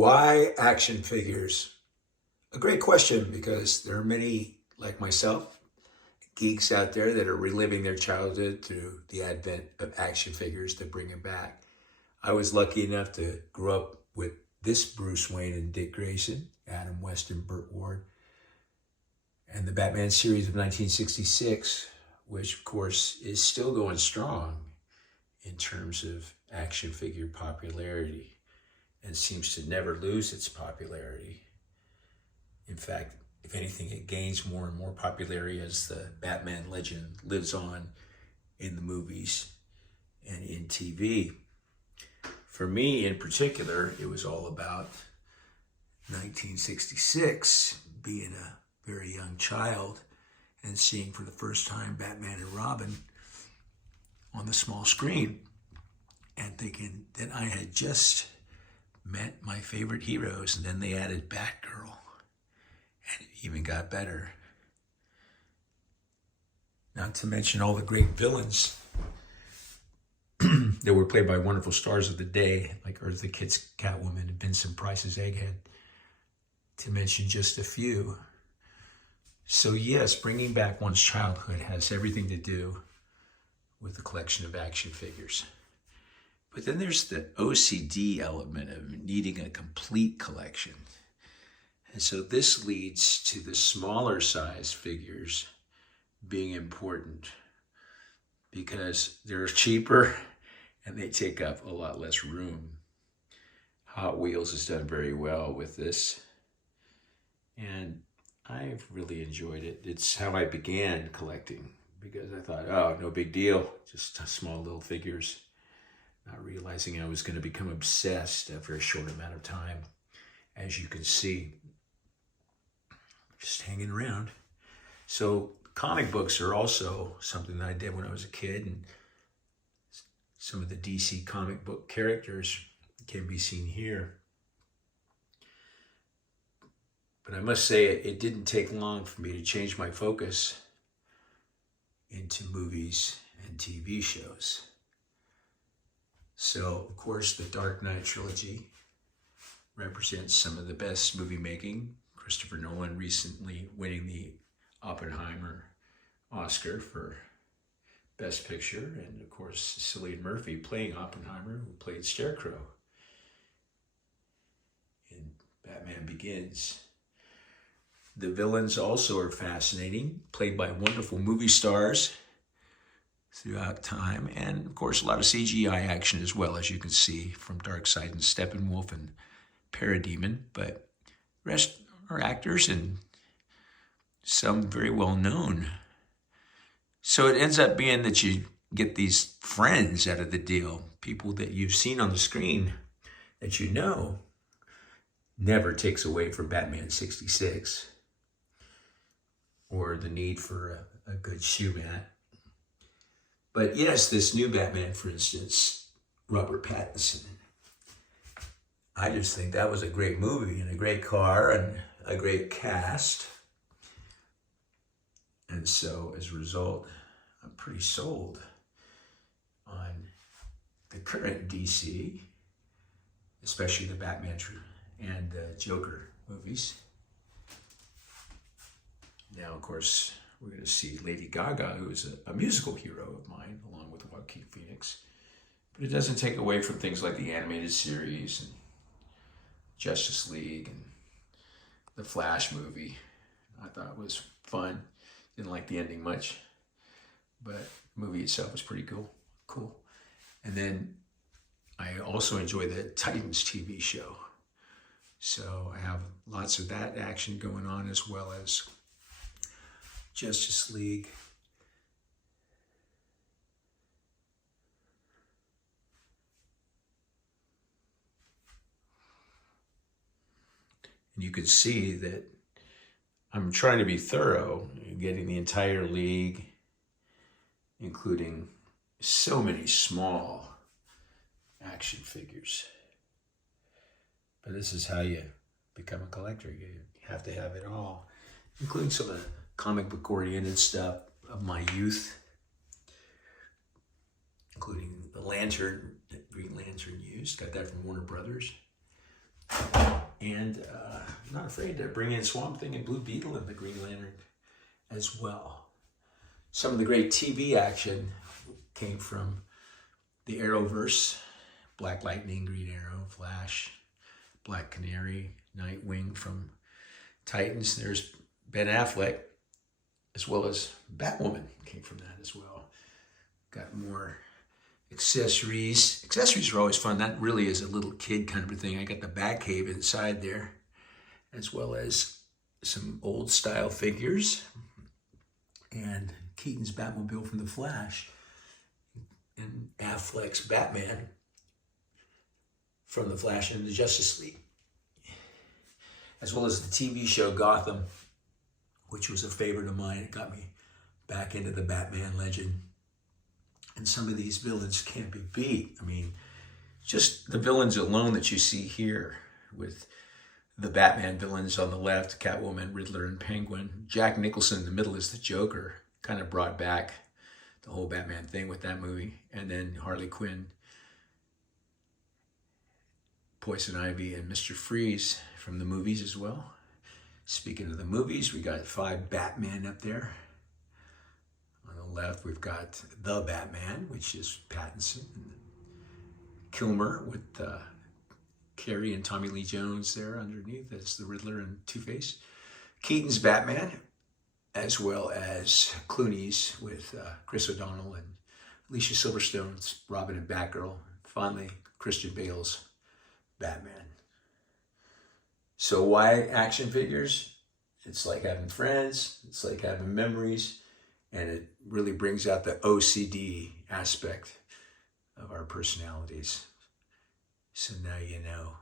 Why action figures? A great question, because there are many, like myself, geeks out there that are reliving their childhood through the advent of action figures to bring them back. I was lucky enough to grow up with this Bruce Wayne and Dick Grayson, Adam West and Burt Ward, and the Batman series of 1966, which of course is still going strong in terms of action figure popularity and seems to never lose its popularity. In fact, if anything, it gains more and more popularity as the Batman legend lives on in the movies and in TV. For me in particular, it was all about 1966, being a very young child and seeing for the first time Batman and Robin on the small screen and thinking that I had just met my favorite heroes, and then they added Batgirl, and it even got better. Not to mention all the great villains that were played by wonderful stars of the day, like Eartha Kitt's Catwoman and Vincent Price's Egghead, to mention just a few. So yes, bringing back one's childhood has everything to do with the collection of action figures. But then there's the OCD element of needing a complete collection. And so this leads to the smaller size figures being important because they're cheaper and they take up a lot less room. Hot Wheels has done very well with this, and I've really enjoyed it. It's how I began collecting, because I thought, oh, no big deal, just small little figures, not realizing I was going to become obsessed after a short amount of time, as you can see, just hanging around. So comic books are also something that I did when I was a kid, and some of the DC comic book characters can be seen here. But I must say, it didn't take long for me to change my focus into movies and TV shows. So, of course, the Dark Knight trilogy represents some of the best movie making. Christopher Nolan recently winning the Oppenheimer Oscar for Best Picture, and of course, Cillian Murphy playing Oppenheimer, who played Scarecrow in Batman Begins. The villains also are fascinating, played by wonderful movie stars throughout time, and of course a lot of CGI action as well, as you can see from Darkseid and Steppenwolf and Parademon, but the rest are actors and some very well known. So it ends up being that you get these friends out of the deal, people that you've seen on the screen that you know. Never takes away from Batman 66 or the need for a good shoe mat. But yes, this new Batman, for instance, Robert Pattinson, I just think that was a great movie and a great car and a great cast. And so as a result, I'm pretty sold on the current DC, especially the Batman and Joker movies. Now, of course, we're going to see Lady Gaga, who is a musical hero of mine, along with Joaquin Phoenix. But it doesn't take away from things like the animated series and Justice League and the Flash movie. I thought it was fun. Didn't like the ending much, but the movie itself was pretty cool. And then I also enjoy the Titans TV show. So I have lots of that action going on, as well as Justice League. And you can see that I'm trying to be thorough in getting the entire league, including so many small action figures. But this is how you become a collector. You have to have it all, including some of the comic book oriented stuff of my youth, including the Lantern that Green Lantern used. Got that from Warner Brothers. And not afraid to bring in Swamp Thing and Blue Beetle and the Green Lantern as well. Some of the great TV action came from the Arrowverse: Black Lightning, Green Arrow, Flash, Black Canary, Nightwing from Titans. There's Ben Affleck, as well as Batwoman came from that as well. Got more accessories. Accessories are always fun. That really is a little kid kind of a thing. I got the Batcave inside there, as well as some old style figures and Keaton's Batmobile from The Flash and Affleck's Batman from The Flash and the Justice League, as well as the TV show Gotham, which was a favorite of mine. It got me back into the Batman legend. And some of these villains can't be beat. I mean, just the villains alone that you see here with the Batman villains on the left, Catwoman, Riddler, and Penguin. Jack Nicholson in the middle is the Joker. Kind of brought back the whole Batman thing with that movie. And then Harley Quinn, Poison Ivy, and Mr. Freeze from the movies as well. Speaking of the movies, we got 5 Batman up there. On the left, we've got the Batman, which is Pattinson. Kilmer with Carrie and Tommy Lee Jones there underneath. That's the Riddler and Two-Face. Keaton's Batman, as well as Clooney's with Chris O'Donnell and Alicia Silverstone's Robin and Batgirl. Finally, Christian Bale's Batman. So why action figures? It's like having friends. It's like having memories. And it really brings out the OCD aspect of our personalities. So now you know.